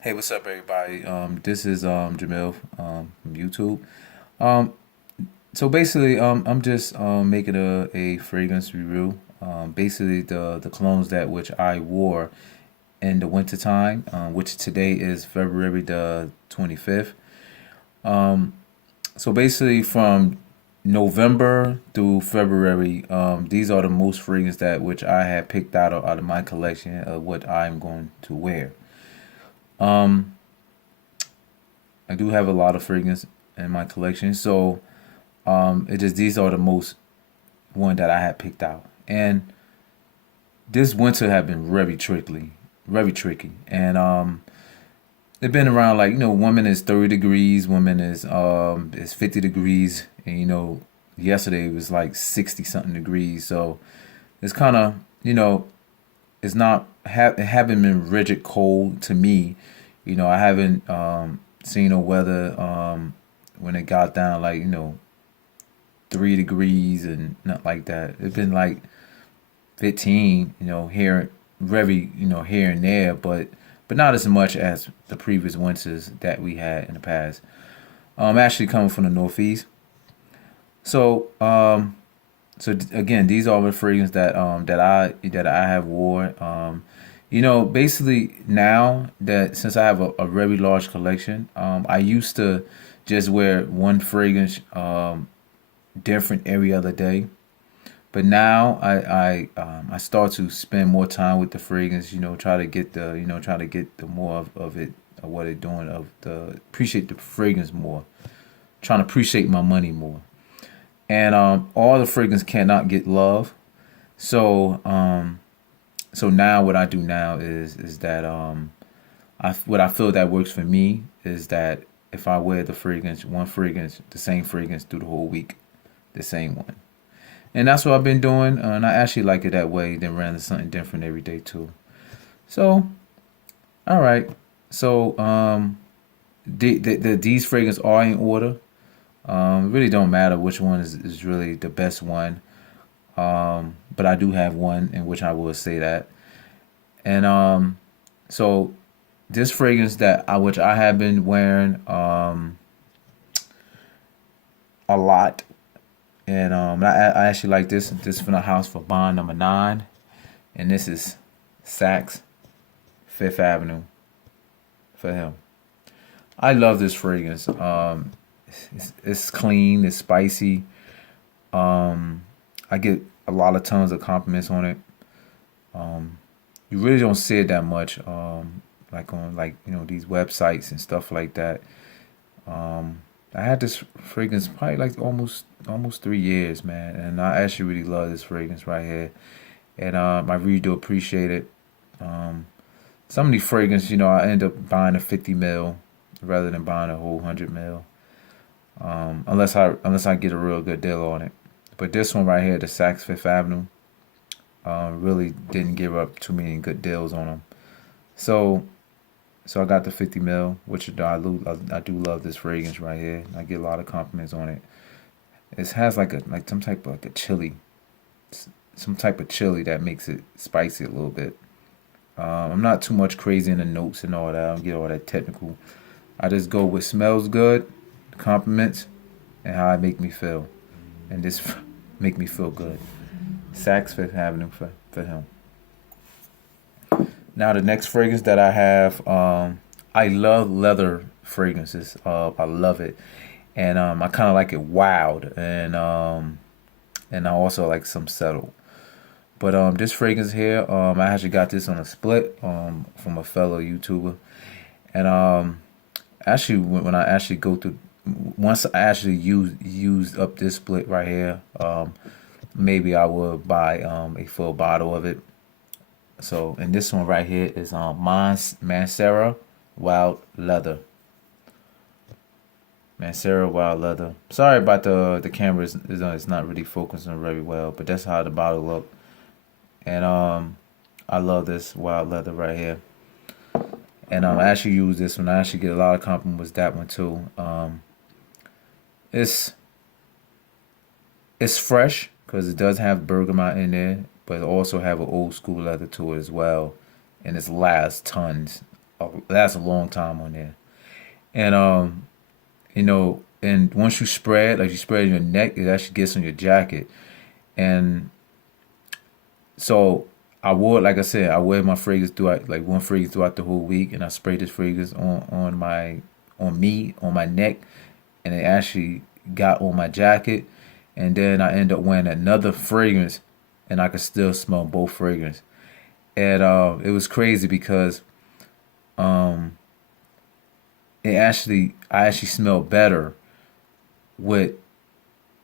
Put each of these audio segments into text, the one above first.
Hey, what's up, everybody? This is Jamil from YouTube. Um, so basically, I'm just making a fragrance review. Basically, the colognes that which I wore in the wintertime, which today is February the 25th. Um, so basically, from November through February, these are the most fragrance that which I had picked out of my collection of what I'm going to wear. Um, I do have a lot of fragrance in my collection, so it just these are the most one that I had picked out. And this winter have been very tricky, and they've been around like women is 30 degrees, women is 50 degrees, and yesterday it was like 60 something degrees. So it's kind of it's not it haven't been rigid cold to me. I haven't seen no weather when it got down like 3 degrees and not like that. It's been like 15, here very here and there, but not as much as the previous winters that we had in the past. Actually coming from the northeast, so again, these are the fragrances that I have wore. Basically now that since I have a very large collection, I used to just wear one fragrance different every other day. But now I start to spend more time with the fragrance. Try to get the more of it, of what it's doing, of the appreciate the fragrance more. Trying to appreciate my money more. And all the fragrance cannot get love. So so now what I do now is that what I feel that works for me is that if I wear the fragrance, one fragrance, the same fragrance through the whole week, the same one. And that's what I've been doing, and I actually like it that way than running something different every day too. So, all right. So, these fragrances are in order. It really don't matter which one is really the best one. But I do have one in which I will say that. And so this fragrance which I have been wearing a lot, and I actually like this from the house for Bond number 9, and this is Saks Fifth Avenue for him. I love this fragrance. It's clean, it's spicy. I get a lot of tons of compliments on it. You really don't see it that much, like on like these websites and stuff like that. I had this fragrance probably like almost 3 years, man, and I actually really love this fragrance right here, and I really do appreciate it. Um, some of these fragrances, I end up buying a 50 ml rather than buying a whole 100 ml, unless I get a real good deal on it. But this one right here, the Saks Fifth Avenue, really didn't give up too many good deals on them. So so I got the 50 ml, which I do love this fragrance right here. I get a lot of compliments on it. It has like some type of like a chili, some type of chili that makes it spicy a little bit. I'm not too much crazy in the notes and all that. I don't get all that technical. I just go with smells good, compliments, and how it make me feel, and this make me feel good. Saks Fifth Avenue for him. Now the next fragrance that I have, I love leather fragrances. I love it, and I kind of like it wild, and I also like some subtle. But this fragrance here, I actually got this on a split from a fellow YouTuber, and actually when I actually go through, once I actually used up this split right here, maybe I will buy a full bottle of it. So, and this one right here is Mancera Wild Leather. Mancera Wild Leather. Sorry about the camera it's not really focusing very well, but that's how the bottle look. And I love this Wild Leather right here. And I actually use this one. I actually get a lot of compliments with that one too. It's it's fresh because it does have bergamot in there, but it also have an old school leather to it as well, and it lasts tons. lasts a long time on there. And and once you spread, like you spread in your neck, it actually gets on your jacket. And so I wore, like I said, I wear my fragrance throughout, like one fragrance throughout the whole week, and I spray this fragrance on me, on my neck, and it actually got on my jacket. And then I end up wearing another fragrance, and I could still smell both fragrances. And it was crazy because um, I actually smelled better with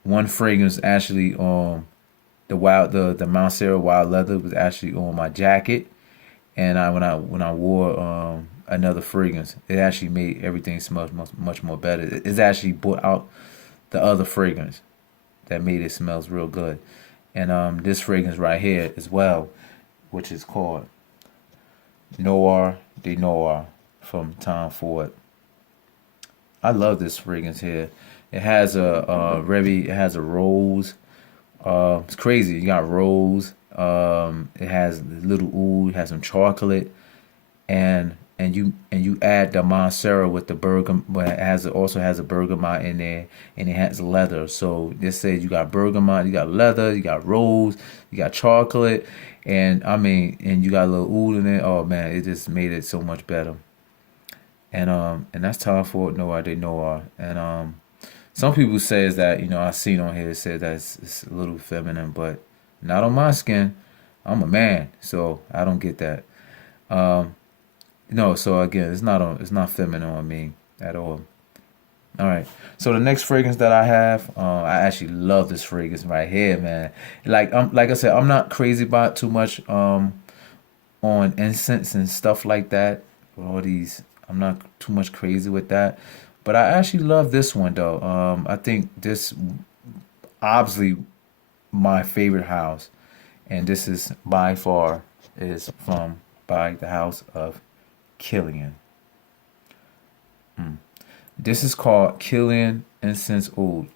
one fragrance actually the Mount Sarah Wild Leather was actually on my jacket, and when I wore another fragrance, it actually made everything smell much more better. It's actually brought out the other fragrance that made it smells real good, and this fragrance right here as well, which is called Noir de Noir from Tom Ford. I love this fragrance here. It has it has a rose. It's crazy. You got rose. It has a little oud. It has some chocolate, and you add the Montserrat with the bergamot. But it also has a bergamot in there, and it has leather. So this says you got bergamot, you got leather, you got rose, you got chocolate, and and you got a little oud in it. Oh man, it just made it so much better. And that's Tom Ford Noir de Noir. And some people says that I seen on here said that it's a little feminine, but not on my skin. I'm a man, so I don't get that. Um, no, so again, it's not feminine on me at all. All right. So the next fragrance that I have, I actually love this fragrance right here, man. Like I said, I'm not crazy about too much on incense and stuff like that. All these, I'm not too much crazy with that. But I actually love this one though. I think this obviously my favorite house, and this is by far is from by the house of Killian. This is called Killian Incense Oud.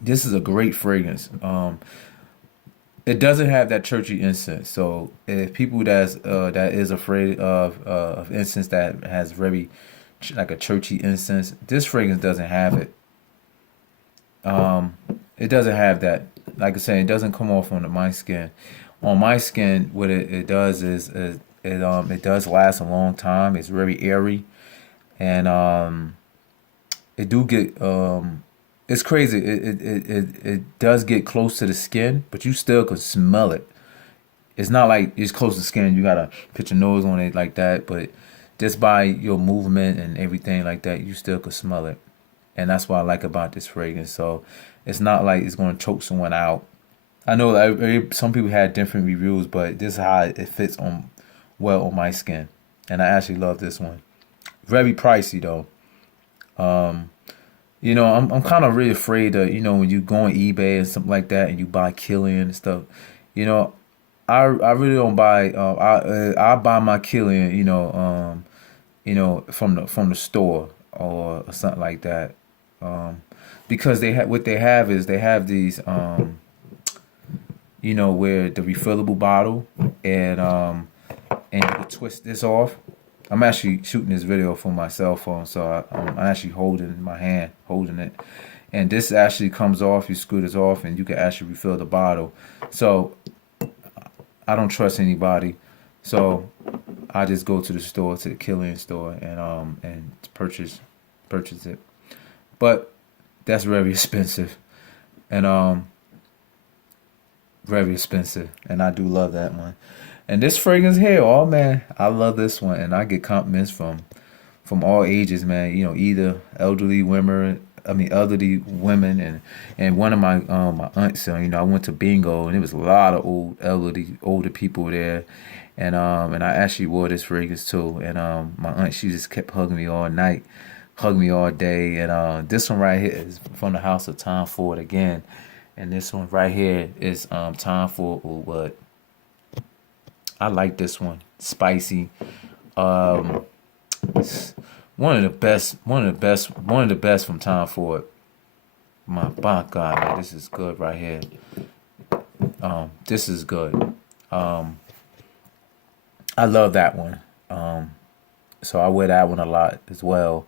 This is a great fragrance. It doesn't have that churchy incense. So if people that is afraid of incense that has very like a churchy incense, this fragrance doesn't have it. Um, it doesn't have that. Like I said, it doesn't come off on my skin. On my skin, what it does is it does last a long time. It's very airy, and it do get it's crazy. It does get close to the skin, but you still can smell it. It's not like it's close to skin. You gotta put your nose on it like that, but just by your movement and everything like that, you still could smell it, and that's what I like about this fragrance. So it's not like it's gonna choke someone out. I know that some people had different reviews, but this is how it fits on well on my skin, and I actually love this one. Very pricey though. Um, I'm kind of really afraid that when you go on eBay and something like that and you buy Killian and stuff, you know, I really don't buy. I buy my Killian, from the store or something like that, um, because what they have is they have these where the refillable bottle and you can twist this off. I'm actually shooting this video from my cell phone, so I'm actually holding it in my hand, holding it. And this actually comes off, you screw this off, and you can actually refill the bottle. So I don't trust anybody. So I just go to the store, to the Killian store, and purchase it. But that's very expensive. And very expensive. And I do love that one. And this fragrance here, oh man, I love this one, and I get compliments from all ages, man. Either elderly women, and one of my aunts. I went to bingo, and it was a lot of older people there, and I actually wore this fragrance too. And my aunt, she just kept hugging me all night, hugged me all day. And this one right here is from the house of Tom Ford again, and this one right here is Tom Ford Wood. I like this one. Spicy. Um, it's one of the best from Tom Ford. My God, man, this is good right here. This is good. I love that one. So I wear that one a lot as well,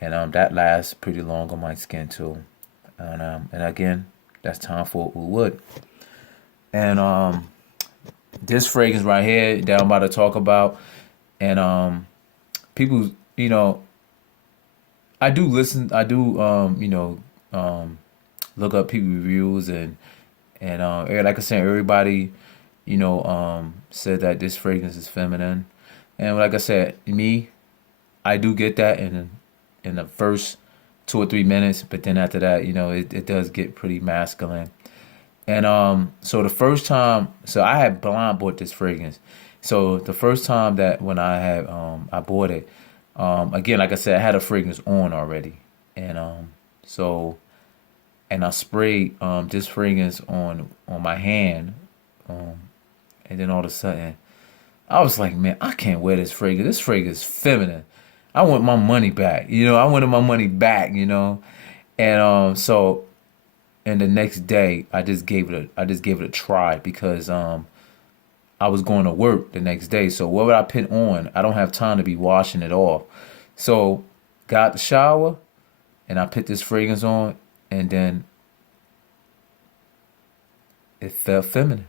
and that lasts pretty long on my skin too. And again, that's time for wood. And this fragrance right here that I'm about to talk about, and people, you know, I do listen. I do, look up people reviews and like I said, everybody, said that this fragrance is feminine, and like I said, me, I do get that in the first 2 or 3 minutes, but then after that, it does get pretty masculine. And so the first time, so I had blind bought this fragrance. So the first time that when I bought it, again, like I said, I had a fragrance on already, and so and I sprayed this fragrance on my hand, um, and then all of a sudden I was like, man, I can't wear this fragrance. This fragrance is feminine. I want my money back. I wanted my money back. And so and the next day I just gave it a try because I was going to work the next day. So what would I put on? I don't have time to be washing it off. So got the shower and I put this fragrance on, and then it felt feminine.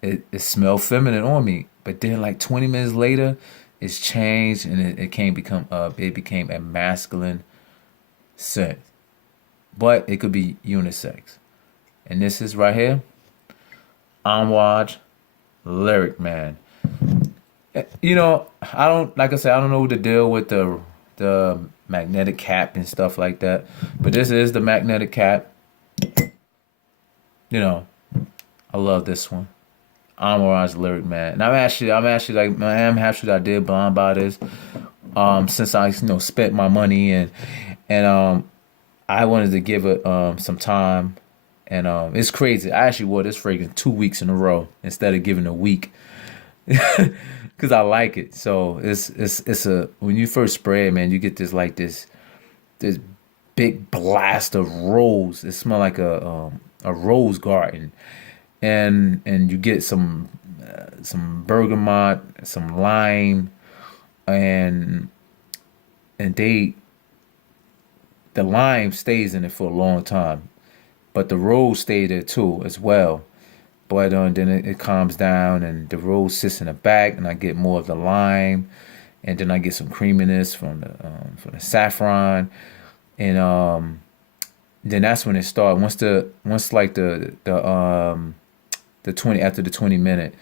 It smelled feminine on me. But then like 20 minutes later, it's changed and it became a masculine scent. But it could be unisex. And this is right here, Amouage Lyric Man. I don't like I said, I don't know what to deal with the magnetic cap and stuff like that. But this is the magnetic cap. You know, I love this one. Amouage Lyric Man. And I'm actually like I am happy that I did blind buy this. Since I spent my money and I wanted to give it some time. And it's crazy. I actually wore this fragrance 2 weeks in a row instead of giving a week. Cause I like it. So it's a when you first spray it, man, you get this big blast of rose. It smells like a rose garden, and you get some bergamot, some lime, and and the lime stays in it for a long time, but the rose stay there too as well. But then it calms down, and the rose sits in the back, and I get more of the lime, and then I get some creaminess from the saffron, and then that's when it starts. Once like the 20 after the 20 minute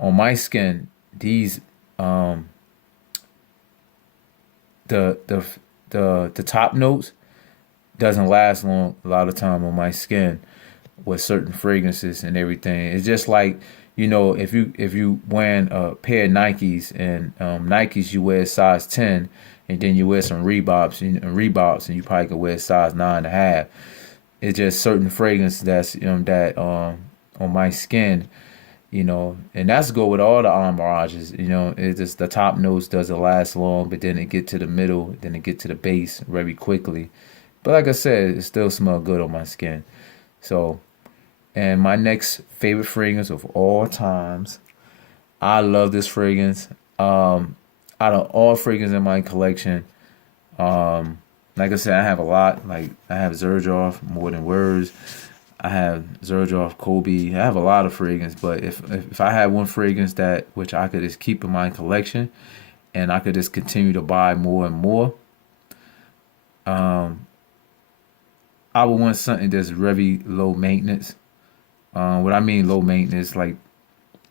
on my skin, these the the the top notes doesn't last long a lot of time on my skin with certain fragrances and everything. It's just like, if you wearing a pair of Nikes, and Nikes you wear size 10, and then you wear some Reeboks and you probably could wear size 9.5. It's just certain fragrance that's that on my skin, and that's go with all the Amarages. It's just the top notes doesn't last long, but then it get to the middle, then it get to the base very quickly. But like I said, it still smell good on my skin. So, and my next favorite fragrance of all times, I love this fragrance. Out of all fragrances in my collection, like I said, I have a lot. Like I have Xerjoff, More Than Words. I have Xerjoff, Kobe. I have a lot of fragrance, but if I had one fragrance that which I could just keep in my collection, and I could just continue to buy more and more, um, I would want something that's very low maintenance. What I mean low maintenance, like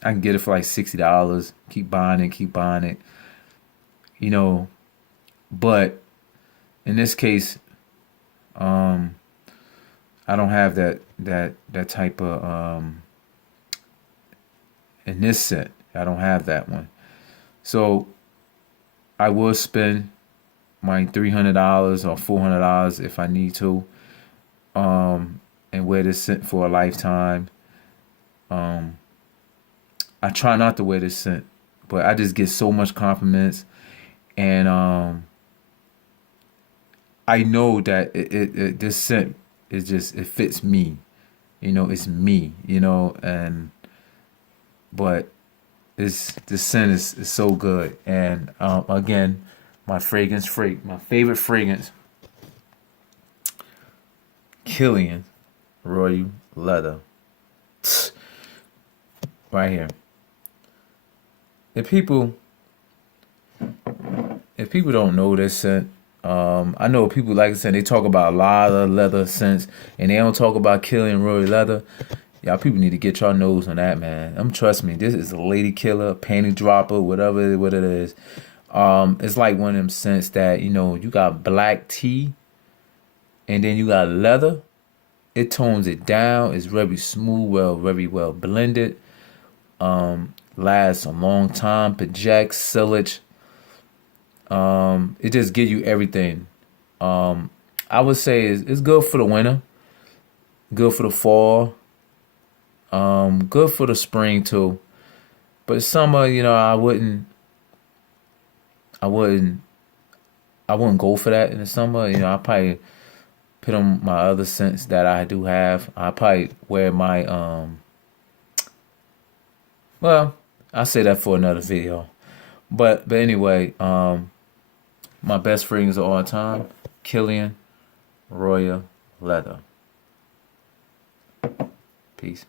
I can get it for like $60. Keep buying it, you know. But in this case, um, I don't have that type of in this set. I don't have that one. So I will spend my $300 or $400 if I need to, and wear this scent for a lifetime. Um, I try not to wear this scent, but I just get so much compliments, and I know that this scent is just it fits me. It's me. And but this scent is so good. And again, my favorite fragrance, Killian Royal Leather, right here. If people if people don't know this scent, I know people, like I said, they talk about a lot of leather scents, and they don't talk about Killian Royal Leather. Y'all people need to get your nose on that, man. Trust me, this is a lady killer, panty dropper, whatever what it is. It's like one of them scents that, you got black tea and then you got leather. It tones it down. It's very smooth, very well blended. Lasts a long time. Projects, silage. It just gives you everything. I would say it's good for the winter, good for the fall, good for the spring too. But summer, I wouldn't, I wouldn't go for that in the summer. I probably put on my other scents that I do have. I probably wear my well, I'll say that for another video. But anyway, my best fragrance of all time, Killian Royal Leather. Peace.